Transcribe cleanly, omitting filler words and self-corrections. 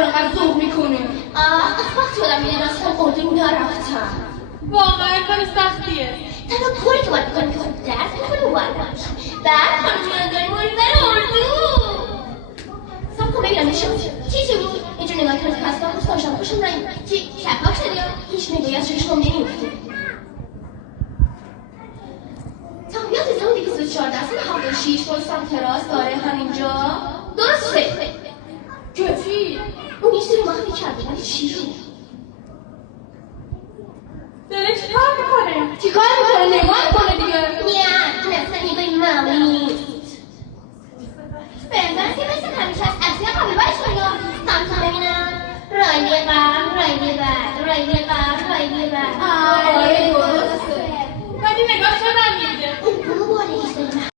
نکنه انقدر ذوق میکنه. از وقتی آدم میره راستم اردو نرفتم. واقعا کار سختیه. تنها کاری که باید بکنم که خود درس میخونه و باید باشم. بعد خانم جانداری موری بره اردو. سب کن ببینم نشم چی بود؟ اینجور نگاه کنم که پس باید خوشم خوشم نیم. چی؟ شباک شدی یا؟ هیچ نگاهی از ششم نمیفته. تقویات زمان 214 سال 76 پستم تراس داره همینجا. درسته. کسی؟ اون یه سری مخفی کرده ولی چی رو؟ داره چی کار میکنه؟ چی کار میکنه؟ نگاه میکنه دیگه. نه این اصلا نگاهی معمولی